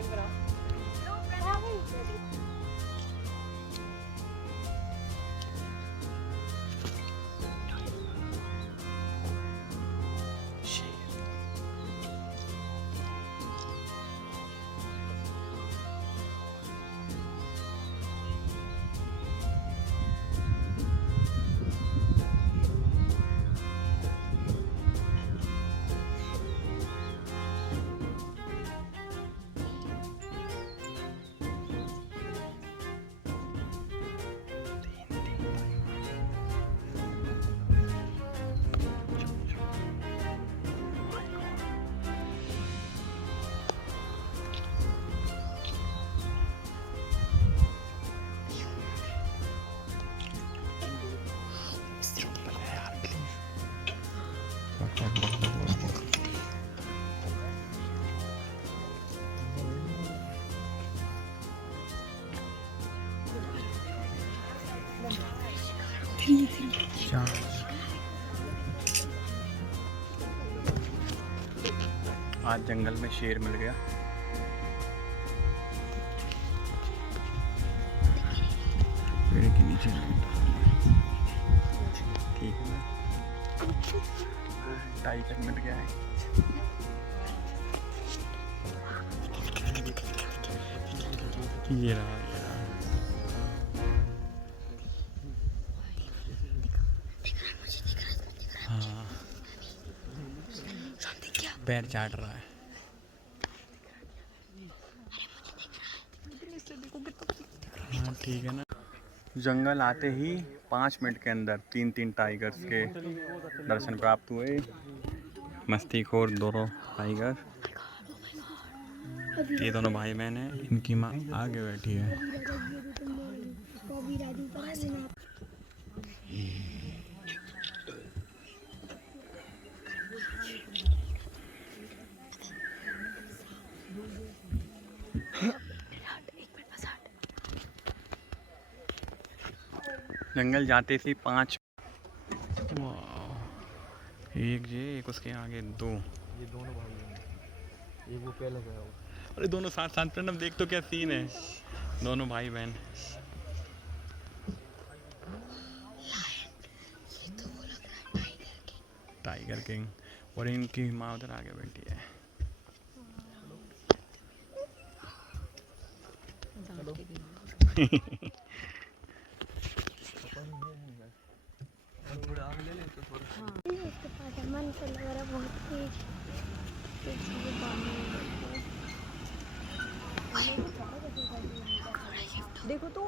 Camera. आज जंगल में शेर मिल गया। पेड़ के नीचे ठीक है ना, टाइगर मिल गया है। ये रहा हाँ, पैर चाट रहा है। हाँ ठीक है ना। जंगल आते ही 5 मिनट के अंदर 3 टाइगर्स के दर्शन प्राप्त हुए। मस्तीखोर दोनों टाइगर, ये दोनों भाई बहन हैं। इनकी माँ आगे बैठी है। जंगल जाते थे 5। एक ये, एक उसके आगे 2। ये दोनों भाई हैं, एक वो पहले गया हुआ। अरे दोनों साथ साथ प्रणव, देख तो क्या सीन है। दोनों भाई बहन टाइगर किंग, और इनकी माँ उधर आगे बैठी है। देखो तो